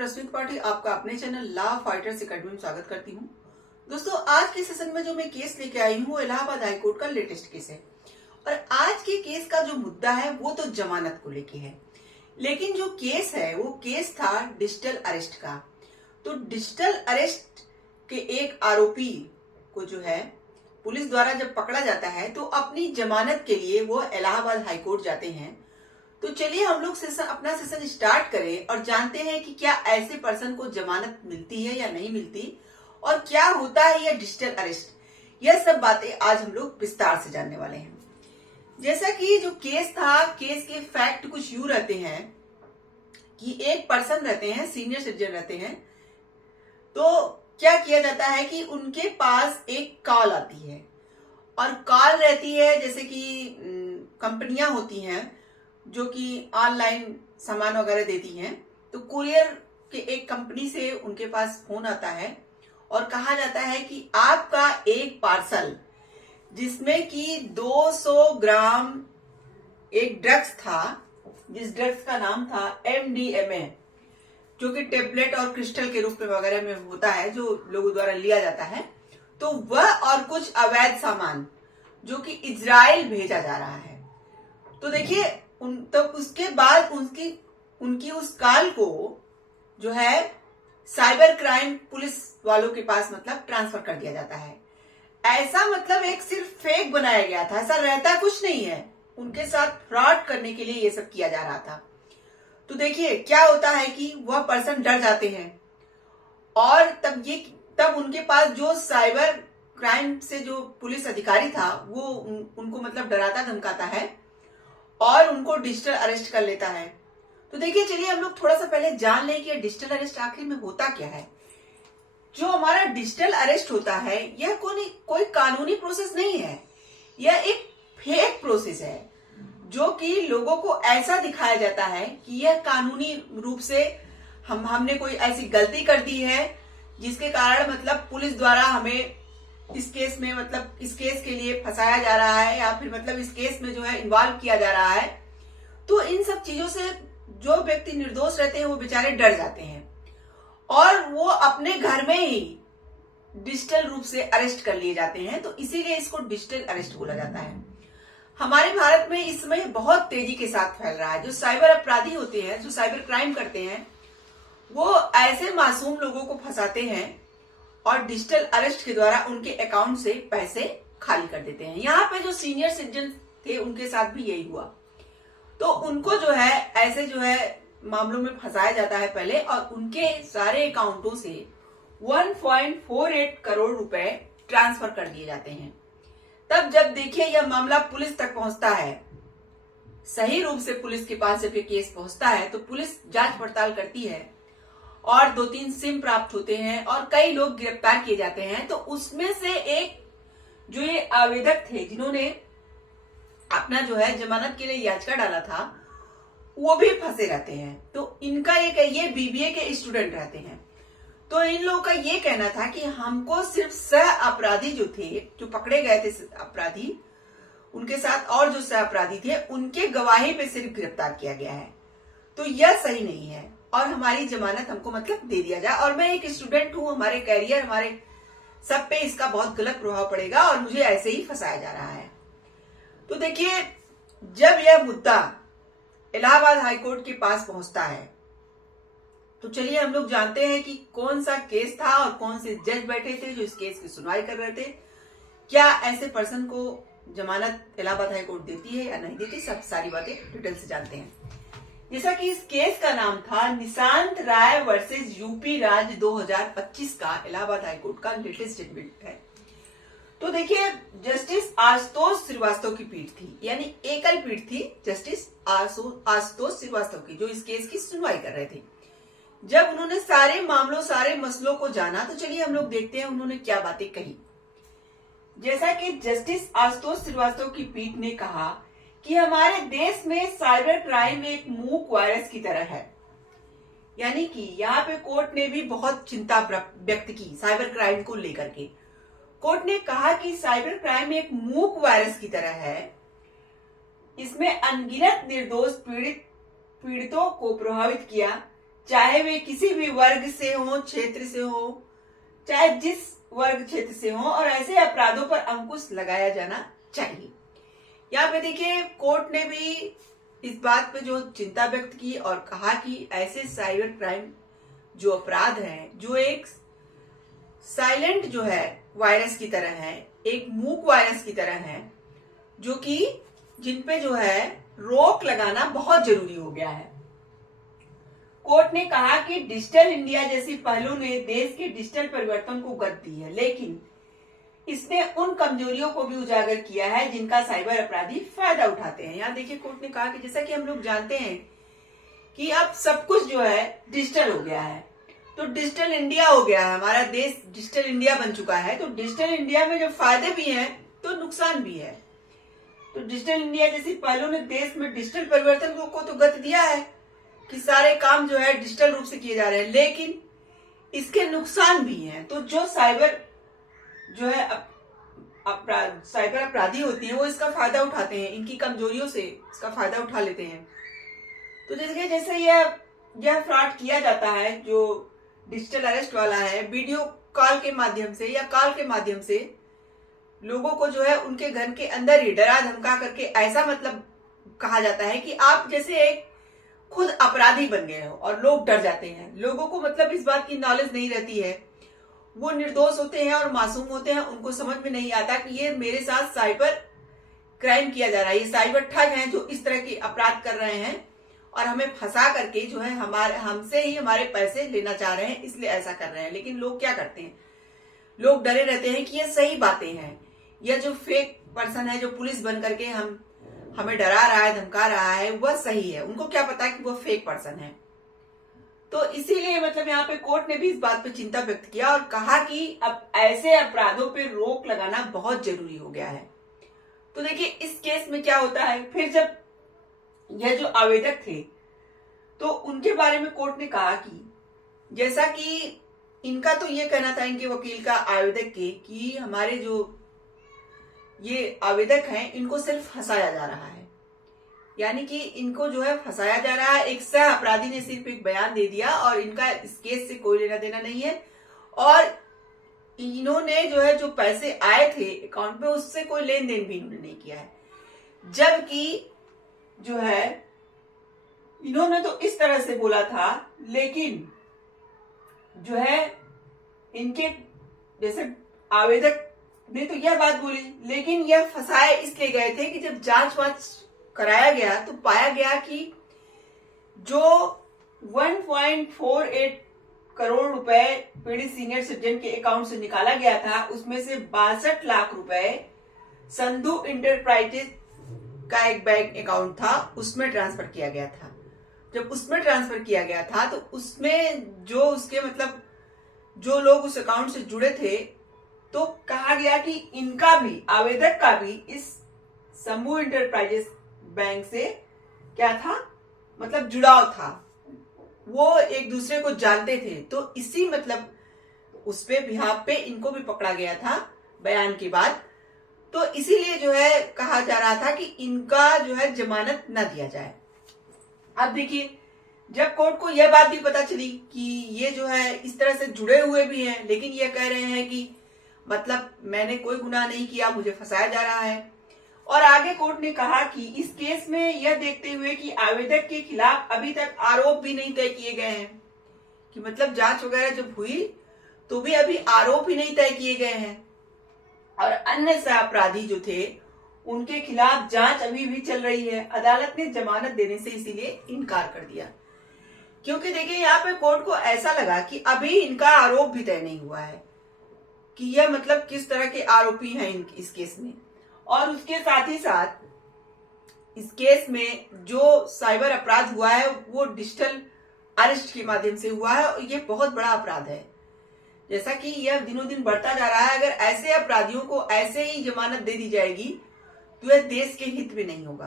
रश्मि त्रिपाठी आपका अपने channel law fighters academy में स्वागत करती हूँ। दोस्तों, आज के सेशन में जो मैं केस लेके आई हूँ वो इलाहाबाद हाईकोर्ट का लेटेस्ट केस है और आज के केस का जो मुद्दा है वो तो जमानत को लेके है, लेकिन जो केस है वो केस था डिजिटल अरेस्ट का। तो डिजिटल अरेस्ट के एक आरोपी को जो है पुलिस द्वारा जब पकड़ा जाता है तो अपनी जमानत के लिए वो इलाहाबाद हाईकोर्ट जाते हैं। तो चलिए हम लोग अपना सेशन स्टार्ट करें और जानते हैं कि क्या ऐसे पर्सन को जमानत मिलती है या नहीं मिलती और क्या होता है यह डिजिटल अरेस्ट। यह सब बातें आज हम लोग विस्तार से जानने वाले हैं। जैसा कि जो केस था, केस के फैक्ट कुछ यूं रहते हैं कि एक पर्सन रहते हैं, सीनियर सिटीजन रहते हैं। तो क्या किया जाता है कि उनके पास एक कॉल आती है और कॉल रहती है, जैसे कि कंपनियां होती हैं जो कि ऑनलाइन सामान वगैरह देती हैं। तो कुरियर के एक कंपनी से उनके पास फोन आता है और कहा जाता है कि आपका एक पार्सल जिसमें कि 200 ग्राम एक ड्रग्स था, जिस ड्रग्स का नाम था MDMA, जो कि टेबलेट और क्रिस्टल के रूप में वगैरह में होता है, जो लोगों द्वारा लिया जाता है। तो वह और कुछ अवैध सामान जो कि इजराइल भेजा जा रहा है। तो देखिए तो उसके बाद उनकी उस कॉल को जो है साइबर क्राइम पुलिस वालों के पास मतलब ट्रांसफर कर दिया जाता है। ऐसा मतलब एक सिर्फ फेक बनाया गया था, ऐसा रहता कुछ नहीं है। उनके साथ फ्रॉड करने के लिए ये सब किया जा रहा था। तो देखिए क्या होता है कि वह पर्सन डर जाते हैं और तब उनके पास जो साइबर क्राइम से जो पुलिस अधिकारी था वो उनको मतलब डराता धमकाता है और उनको डिजिटल अरेस्ट कर लेता है। तो देखिए चलिए हम लोग थोड़ा सा पहले जान लें कि डिजिटल अरेस्ट आखिर में होता क्या है। जो हमारा डिजिटल अरेस्ट होता है यह कोई कानूनी प्रोसेस नहीं है, यह एक फेक प्रोसेस है जो कि लोगों को ऐसा दिखाया जाता है कि यह कानूनी रूप से हमने कोई ऐसी गलती कर दी है जिसके कारण मतलब पुलिस द्वारा हमें इस केस में मतलब इस केस के लिए फंसाया जा रहा है या फिर मतलब इस केस में जो है इन्वॉल्व किया जा रहा है। तो इन सब चीजों से जो व्यक्ति निर्दोष रहते हैं वो बेचारे डर जाते हैं और वो अपने घर में ही डिजिटल रूप से अरेस्ट कर लिए जाते हैं। तो इसीलिए इसको डिजिटल अरेस्ट बोला जाता है। हमारे भारत में इस समय बहुत तेजी के साथ फैल रहा है। जो साइबर अपराधी होते हैं, जो साइबर क्राइम करते हैं, वो ऐसे मासूम लोगों को फंसाते हैं और डिजिटल अरेस्ट के द्वारा उनके अकाउंट से पैसे खाली कर देते हैं। यहाँ पे जो सीनियर सिटीजन थे उनके साथ भी यही हुआ। तो उनको जो है ऐसे जो है मामलों में फंसाया जाता है पहले और उनके सारे अकाउंटों से 1.48 करोड़ रुपए ट्रांसफर कर दिए जाते हैं। तब जब देखिए यह मामला पुलिस तक पहुंचता है, सही रूप से पुलिस के पास जब ये केस पहुंचता है तो पुलिस जांच पड़ताल करती है और 2-3 सिम प्राप्त होते हैं और कई लोग गिरफ्तार किए जाते हैं। तो उसमें से एक जो ये आवेदक थे जिन्होंने अपना जो है जमानत के लिए याचिका डाला था वो भी फंसे रहते हैं। तो इनका ये BBA के स्टूडेंट रहते हैं। तो इन लोगों का ये कहना था कि हमको सिर्फ सह अपराधी जो थे, जो पकड़े गए थे अपराधी, उनके साथ और जो सह अपराधी थे उनके गवाही पे सिर्फ गिरफ्तार किया गया है। तो यह सही नहीं है और हमारी जमानत हमको मतलब दे दिया जाए। और मैं एक स्टूडेंट हूं, हमारे कैरियर हमारे सब पे इसका बहुत गलत प्रभाव पड़ेगा और मुझे ऐसे ही फंसाया जा रहा है। तो देखिए जब यह मुद्दा इलाहाबाद हाईकोर्ट के पास पहुंचता है तो चलिए हम लोग जानते हैं कि कौन सा केस था और कौन से जज बैठे थे जो इस केस की सुनवाई कर रहे थे। क्या ऐसे पर्सन को जमानत इलाहाबाद हाईकोर्ट देती है या नहीं देती, सब सारी बातें डिटेल से जानते हैं। जैसा कि इस केस का नाम था निशांत राय वर्सेस यूपी राज्य 2025 का इलाहाबाद हाईकोर्ट का लेटेस्ट जजमेंट है। तो देखिए जस्टिस आशुतोष श्रीवास्तव की पीठ थी, यानी एकल पीठ थी जस्टिस आशुतोष श्रीवास्तव की, जो इस केस की सुनवाई कर रहे थे। जब उन्होंने सारे मामलों सारे मसलों को जाना तो चलिए हम लोग देखते हैं उन्होंने क्या बातें कही। जैसा कि जस्टिस आशुतोष श्रीवास्तव की पीठ ने कहा कि हमारे देश में साइबर क्राइम एक मूक वायरस की तरह है। यानी कि यहाँ पे कोर्ट ने भी बहुत चिंता व्यक्त की साइबर क्राइम को लेकर के। कोर्ट ने कहा कि साइबर क्राइम एक मूक वायरस की तरह है, इसमें अनगिनत निर्दोष पीड़ितों को प्रभावित किया, चाहे वे किसी भी वर्ग से हो, क्षेत्र से हो, चाहे जिस वर्ग क्षेत्र से हो, और ऐसे अपराधों पर अंकुश लगाया जाना चाहिए। यहाँ पे देखिए कोर्ट ने भी इस बात पे जो चिंता व्यक्त की और कहा कि ऐसे साइबर क्राइम जो अपराध हैं, जो एक साइलेंट जो है वायरस की तरह है, एक मूक वायरस की तरह है, जो कि जिन पे जो है रोक लगाना बहुत जरूरी हो गया है। कोर्ट ने कहा कि डिजिटल इंडिया जैसी पहलों ने देश के डिजिटल परिवर्तन को गति दी है, लेकिन इसने उन कमजोरियों को भी उजागर किया है जिनका साइबर अपराधी फायदा उठाते हैं। यहाँ देखिए कोर्ट ने कहा कि जैसा कि हम लोग जानते हैं कि अब सब कुछ जो है डिजिटल हो गया है, तो डिजिटल इंडिया हो गया है, हमारा देश डिजिटल इंडिया बन चुका है। तो डिजिटल इंडिया में जो फायदे भी हैं तो नुकसान भी है। तो डिजिटल इंडिया जैसी पहलों ने देश में डिजिटल परिवर्तन को तो गति दिया है कि सारे काम जो है डिजिटल रूप से किए जा रहे हैं, लेकिन इसके नुकसान भी हैं। तो जो साइबर जो है साइबर अपराधी होती हैं वो इसका फायदा उठाते हैं, इनकी कमजोरियों से इसका फायदा उठा लेते हैं। तो जैसे यह फ्रॉड किया जाता है, जो डिजिटल अरेस्ट वाला है, वीडियो कॉल के माध्यम से या कॉल के माध्यम से लोगों को जो है उनके घर के अंदर ही डरा धमका करके ऐसा मतलब कहा जाता है कि आप जैसे एक खुद अपराधी बन गए हो, और लोग डर जाते हैं। लोगों को मतलब इस बात की नॉलेज नहीं रहती है, वो निर्दोष होते हैं और मासूम होते हैं, उनको समझ में नहीं आता कि ये मेरे साथ साइबर क्राइम किया जा रहा है, ये साइबर ठग हैं जो इस तरह के अपराध कर रहे हैं और हमें फंसा करके जो है हमसे ही हमारे पैसे लेना चाह रहे हैं, इसलिए ऐसा कर रहे हैं। लेकिन लोग क्या करते हैं, लोग डरे रहते हैं कि ये सही बातें हैं, या जो फेक पर्सन है जो पुलिस बन करके हमें डरा रहा है, धमका रहा है, वह सही है। उनको क्या पता कि वो फेक पर्सन है। तो इसीलिए मतलब यहाँ पे कोर्ट ने भी इस बात पे चिंता व्यक्त किया और कहा कि अब ऐसे अपराधों पे रोक लगाना बहुत जरूरी हो गया है। तो देखिए इस केस में क्या होता है, फिर जब यह जो आवेदक थे तो उनके बारे में कोर्ट ने कहा कि जैसा कि इनका तो ये कहना था, इनके वकील का आवेदक के, कि हमारे जो ये आवेदक हैं इनको सिर्फ फंसाया जा रहा है, यानी कि इनको जो है फंसाया जा रहा है। एक सह अपराधी ने सिर्फ एक बयान दे दिया और इनका इस केस से कोई लेना देना नहीं है, और इन्होंने जो है जो पैसे आए थे अकाउंट में उससे कोई लेन देन भी इन्होंने नहीं किया है। जबकि जो है इन्होंने तो इस तरह से बोला था, लेकिन जो है इनके जैसे आवेदक ने तो यह बात बोली, लेकिन यह फंसाए इसलिए गए थे कि जब जांच वांच कराया गया तो पाया गया कि जो 1.48 करोड़ रुपए पीड़ित सीनियर सिटीजन के अकाउंट से निकाला गया था, उसमें से 62 लाख रुपए संधू इंटरप्राइजेज का एक बैंक अकाउंट था उसमें ट्रांसफर किया गया था। जब उसमें ट्रांसफर किया गया था तो उसमें जो उसके मतलब जो लोग उस अकाउंट से जुड़े थे, तो कहा गया कि इनका भी, आवेदक का भी इस संधू इंटरप्राइजेज बैंक से क्या था, मतलब जुड़ाव था, वो एक दूसरे को जानते थे। तो इसी मतलब उस पे बिहाफ पे इनको भी पकड़ा गया था बयान के बाद। तो इसीलिए जो है कहा जा रहा था कि इनका जो है जमानत न दिया जाए। अब देखिए जब कोर्ट को यह बात भी पता चली कि ये जो है इस तरह से जुड़े हुए भी हैं, लेकिन ये कह रहे हैं कि मतलब मैंने कोई गुनाह नहीं किया, मुझे फंसाया जा रहा है। और आगे कोर्ट ने कहा कि इस केस में यह देखते हुए कि आवेदक के खिलाफ अभी तक आरोप भी नहीं तय किए गए हैं, कि मतलब जांच वगैरह जब हुई तो भी अभी आरोप ही नहीं तय किए गए हैं, और अन्य सह अपराधी जो थे उनके खिलाफ जांच अभी भी चल रही है। अदालत ने जमानत देने से इसीलिए इनकार कर दिया, क्योंकि देखिए यहाँ पे कोर्ट को ऐसा लगा कि अभी इनका आरोप भी तय नहीं हुआ है कि यह मतलब किस तरह के आरोपी हैं इस केस में। और उसके साथ ही साथ इस केस में जो साइबर अपराध हुआ है वो डिजिटल अरेस्ट के माध्यम से हुआ है, और ये बहुत बड़ा अपराध है। जैसा कि यह दिनों दिन बढ़ता जा रहा है, अगर ऐसे अपराधियों को ऐसे ही जमानत दे दी जाएगी तो यह देश के हित में नहीं होगा।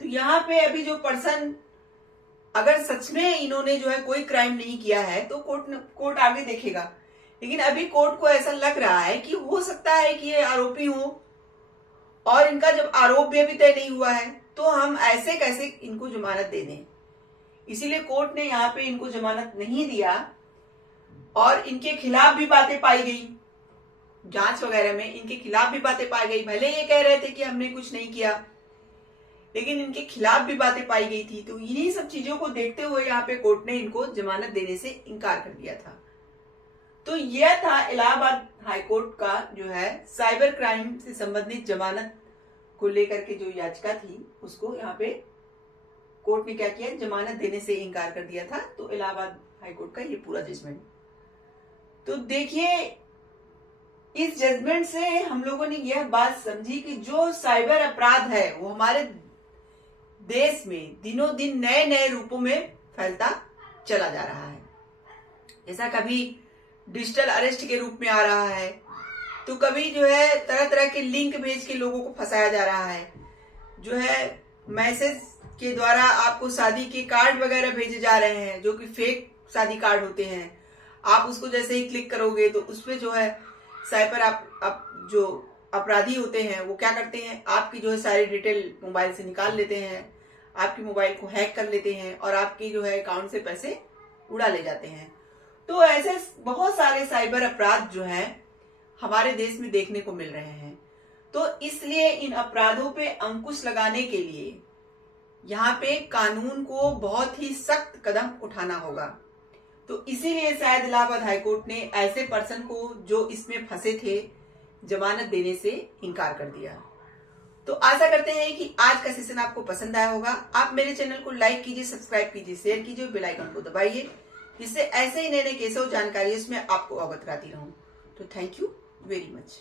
तो यहाँ पे अभी जो पर्सन, अगर सच में इन्होंने जो है कोई क्राइम नहीं किया है तो कोर्ट आगे देखेगा, लेकिन अभी कोर्ट को ऐसा लग रहा है कि हो सकता है कि ये आरोपी हो, और इनका जब आरोप भी अभी तय नहीं हुआ है तो हम ऐसे कैसे इनको जमानत दे दें। इसीलिए कोर्ट ने यहाँ पे इनको जमानत नहीं दिया और इनके खिलाफ भी बातें पाई गई, जांच वगैरह में इनके खिलाफ भी बातें पाई गई। भले ये कह रहे थे कि हमने कुछ नहीं किया, लेकिन इनके खिलाफ भी बातें पाई गई थी। तो इन्हीं सब चीजों को देखते हुए यहाँ पे कोर्ट ने इनको जमानत देने से इनकार कर दिया था। तो यह था इलाहाबाद हाईकोर्ट का जो है साइबर क्राइम से संबंधित जमानत को लेकर के जो याचिका थी, उसको यहाँ पे कोर्ट ने क्या किया, जमानत देने से इनकार कर दिया था। तो इलाहाबाद हाईकोर्ट का ये पूरा जजमेंट। तो देखिए, इस जजमेंट से हम लोगों ने यह बात समझी कि जो साइबर अपराध है वो हमारे देश में दिनों दिन नए नए रूपों में फैलता चला जा रहा है। ऐसा कभी डिजिटल अरेस्ट के रूप में आ रहा है, तो कभी जो है तरह तरह के लिंक भेज के लोगों को फंसाया जा रहा है, जो है मैसेज के द्वारा आपको शादी के कार्ड वगैरह भेजे जा रहे हैं, जो कि फेक शादी कार्ड होते हैं। आप उसको जैसे ही क्लिक करोगे तो उसपे जो है साइबर जो अपराधी होते हैं वो क्या करते हैं, आपकी जो है सारी डिटेल मोबाइल से निकाल लेते हैं, आपकी मोबाइल को हैक कर लेते हैं और आपकी जो है अकाउंट से पैसे उड़ा ले जाते हैं। तो ऐसे बहुत सारे साइबर अपराध जो हैं हमारे देश में देखने को मिल रहे हैं। तो इसलिए इन अपराधों पे अंकुश लगाने के लिए यहाँ पे कानून को बहुत ही सख्त कदम उठाना होगा। तो इसीलिए शायद इलाहाबाद हाईकोर्ट ने ऐसे पर्सन को जो इसमें फंसे थे जमानत देने से इनकार कर दिया। तो आशा करते हैं कि आज का सेशन आपको पसंद आया होगा। आप मेरे चैनल को लाइक कीजिए, सब्सक्राइब कीजिए, शेयर कीजिए, बेल आइकन को दबाइए, जिससे ऐसे ही नए नए केसों जानकारी उसमें आपको अवगत कराती रहूं। तो थैंक यू वेरी मच।